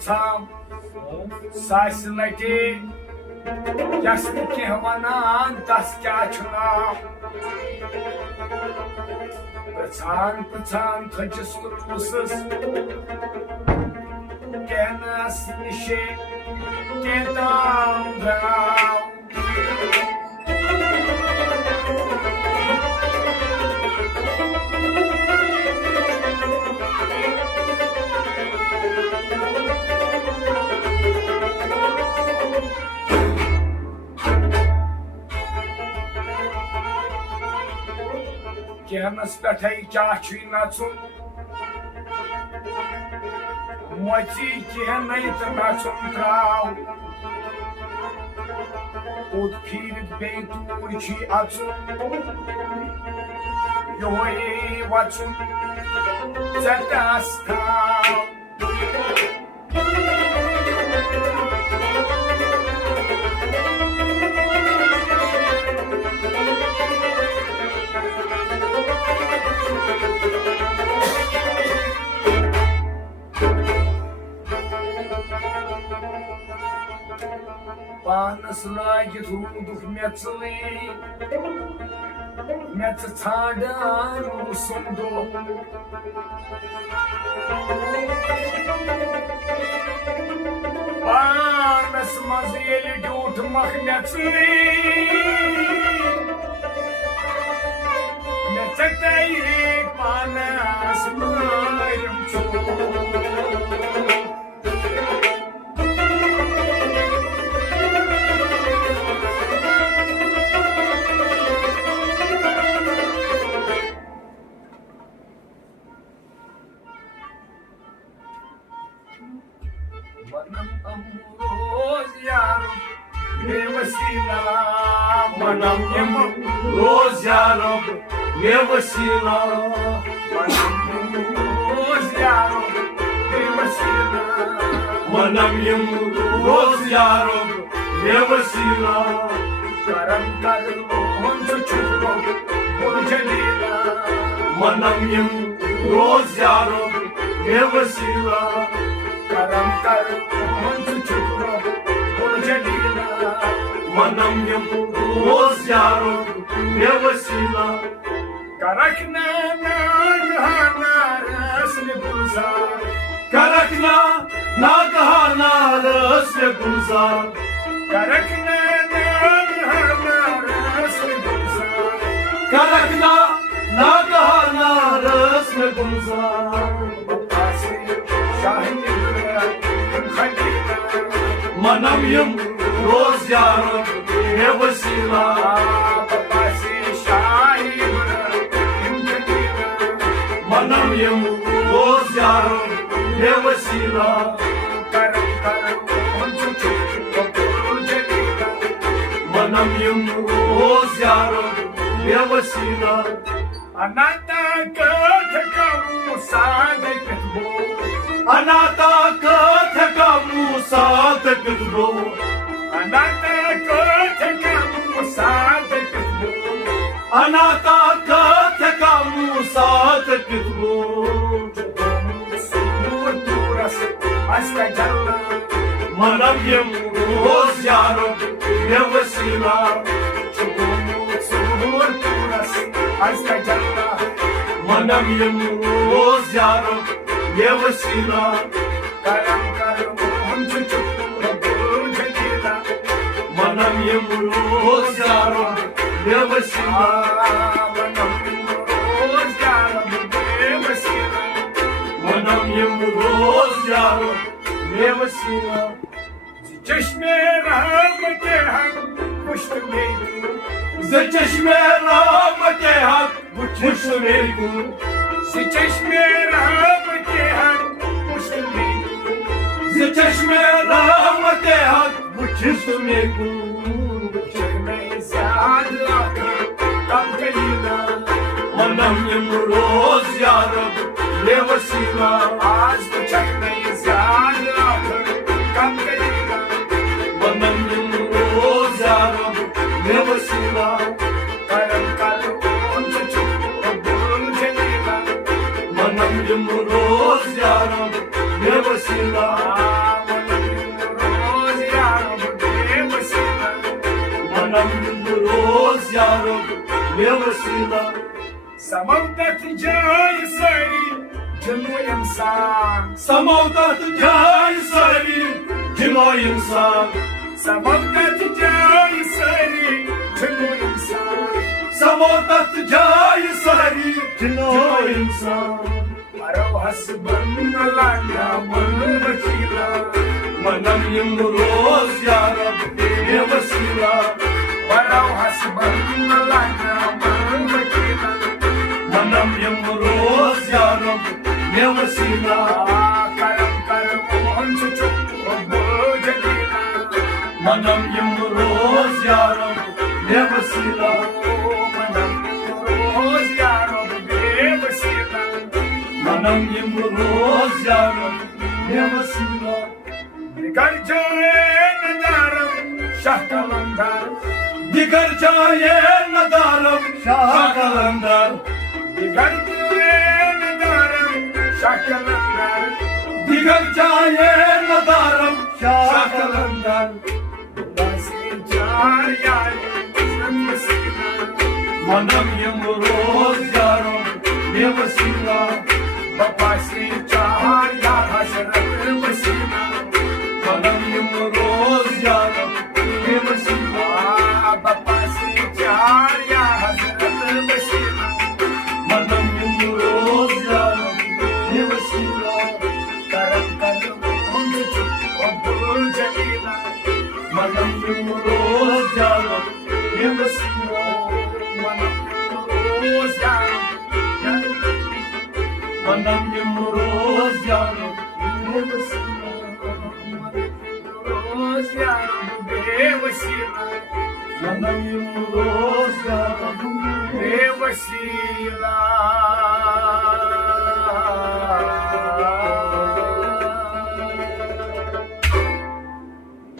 पछाम सास लटे यस कह वनान तस क्या नाम पछान पछान थजिस लूसस कहनस निशे केताम द्राव कहनस पे क्या नचुन मोची कह तो नचुन द्राव उद फिर बे दूर अचुन योए वचुन चटस थाव पानस लागित रूदुख मेचले मेच छाड़ान सुंदो पानस मज येल ड्यूट मख मेचले मेचतई पानस मारम चो मनम अमरोज यारो बेवसीला मनम अमरोज यारो बेवसीला मनम अमरोज यारो बेवसीला मनम अमरोज यारो बेवसीला करम कर मोहन चुचुरो बुझलीला मनम अमरोज यारो बेवसीला करम कर मोहन चुचुरो बुझलीला मनम अमरोज यारो बेवसीला करकना नागहाना रस्म गुलजार करकना नागहाना रस्म गुलजार करकना नागहाना रस्म गुलजार करकना नागहाना रस्म गुलजार मनम अमरोज यारो बेवसीला मनम अमरोज यारो बेवसीला करम कर मोहन चुचुरो बुझलीला मनम अमरोज यारो बेवसीला अनाता कथ कमु सादक बो अनाता कथ कमु सादक बो अनाता कथ कमु सादक बो अनाता कथ कमु सादक बो सुर दूरस अस्ता जल्ला मनम अमरोज यारो बेवसीला सुर दूरस अस्ता जल्ला मनम अमरोज यारो बेवसीला करम कर मोहन चुचुरो बुझलीला मनम अमरोज यारो बेवसीला मनम अमरोज यारो बेवसीला मनम अमरोज यारो बेवसीला चश्मे राम के हक पुष्ट में चश्मे राम के हक पुष्ट में चश्मे राम के हक पुष्ट में चश्मे राम के हक पुष्ट में कम कलीला मनम अमरोज यारो बेवसीला आज तो चश्मे कम कलीला मनम अमरोज यारो बेवसीला करम कर मोहन चुचुरो बुझलीला मनम अमरोज यारो बेवसीला Manam yumroz yarob nevasila. Samavtat jay sari jano insan. Samavtat jay sari jino insan. Samavtat jay sari jano insan. Samavtat jay sari jino insan. Marav hasban alanya manvakila. Manam yumroz yarob nevasila. Marav hasban alanya manvakila. Manam yumroz yarob nevasila. Karam karam mohan chuchuk jalila. Manam yumroz yarob nevasila. Manam roz yarob bevasila. Manam yumroz yarob nevasila. Digar jaye nadaram Shah Kalandar. Digar jaye nadaram Shah Kalandar. Digar jaye nadaram Shah Kalandar. Digar jaye nadaram Shah Kalandar. Basi jar yar Shamsina. Manam yumroz yarob nevasila. Bapasi jar yar Hasrat Masina. Manam yumroz yarob nevasila. Bapasi jar yar Hasrat Masina. Manam yumroz yarob nevasila. Karam karam unchu abul jalila. Manam yumroz yarob nevasila. Manam roz yarob. Manam yumroz yarob nevasila. Roz yarob bevasila. Manam yumroz yarob Bevasila.